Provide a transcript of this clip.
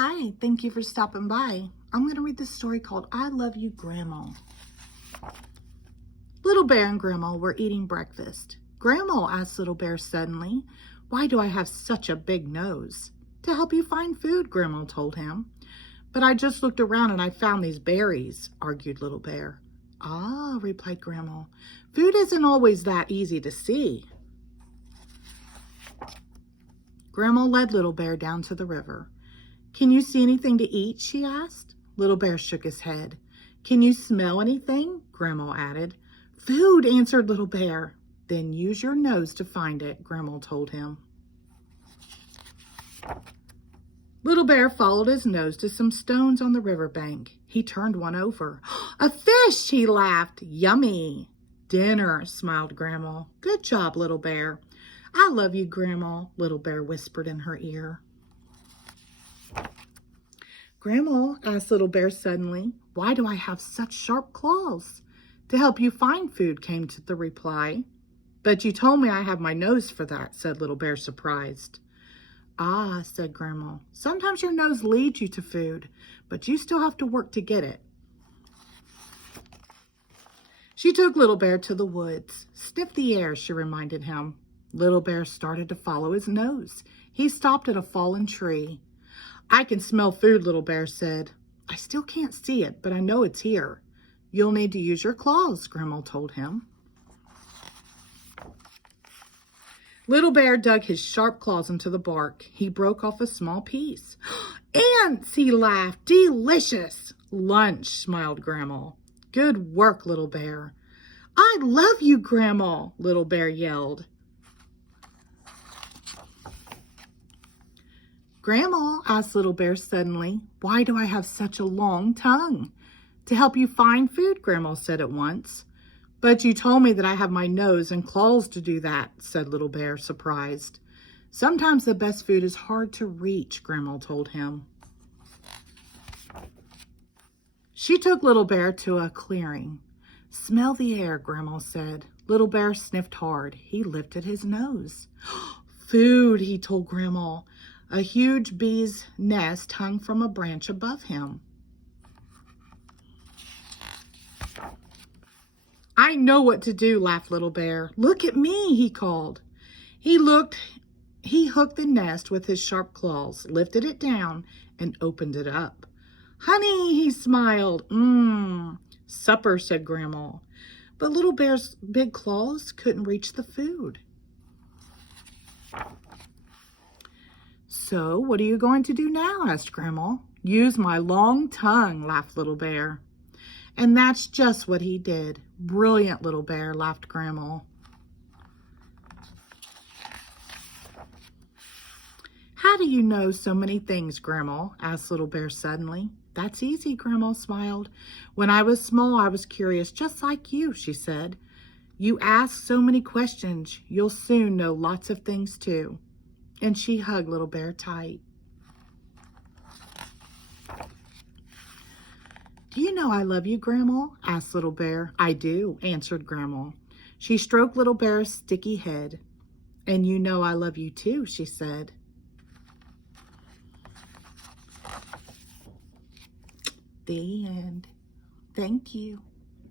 Hi, thank you for stopping by. I'm going to read this story called I Love You, Grandma. Little Bear and Grandma were eating breakfast. Grandma asked Little Bear suddenly, "Why do I have such a big nose?" "To help you find food," Grandma told him. "But I just looked around and I found these berries," argued Little Bear. "Ah," replied Grandma, "food isn't always that easy to see." Grandma led Little Bear down to the river. "Can you see anything to eat?" she asked. Little Bear shook his head. "Can you smell anything?" Grandma added. "Food," answered Little Bear. "Then use your nose to find it," Grandma told him. Little Bear followed his nose to some stones on the riverbank. He turned one over. "A fish!" he laughed. "Yummy!" "Dinner," smiled Grandma. "Good job, Little Bear." "I love you, Grandma," Little Bear whispered in her ear. "Grandma," asked Little Bear suddenly, "why do I have such sharp claws?" "To help you find food," came to the reply. "But you told me I have my nose for that," said Little Bear, surprised. "Ah," said Grandma, "sometimes your nose leads you to food, but you still have to work to get it." She took Little Bear to the woods. "Sniff the air," she reminded him. Little Bear started to follow his nose. He stopped at a fallen tree. "I can smell food," Little Bear said. "I still can't see it, but I know it's here." "You'll need to use your claws," Grandma told him. Little Bear dug his sharp claws into the bark. He broke off a small piece. "Ants!" he laughed. "Delicious!" "Lunch," smiled Grandma. "Good work, Little Bear." "I love you, Grandma," Little Bear yelled. "Grandma," asked Little Bear suddenly, "why do I have such a long tongue?" "To help you find food," Grandma said at once. "But you told me that I have my nose and claws to do that," said Little Bear, surprised. "Sometimes the best food is hard to reach," Grandma told him. She took Little Bear to a clearing. "Smell the air," Grandma said. Little Bear sniffed hard. He lifted his nose. "Food," he told Grandma. A huge bee's nest hung from a branch above him. "I know what to do," laughed Little Bear. "Look at me," he called. He hooked the nest with his sharp claws, lifted it down, and opened it up. "Honey," he smiled. "Supper," said Grandma. But Little Bear's big claws couldn't reach the food. "So what are you going to do now?" asked Grandma. "Use my long tongue," laughed Little Bear. And that's just what he did. "Brilliant, Little Bear," laughed Grandma. "How do you know so many things, Grandma?" asked Little Bear suddenly. "That's easy," Grandma smiled. "When I was small, I was curious just like you," she said. "You ask so many questions, you'll soon know lots of things too." And she hugged Little Bear tight. "Do you know I love you, Grandma?" asked Little Bear. "I do," answered Grandma. She stroked Little Bear's sticky head. "And you know I love you too," she said. The end. Thank you.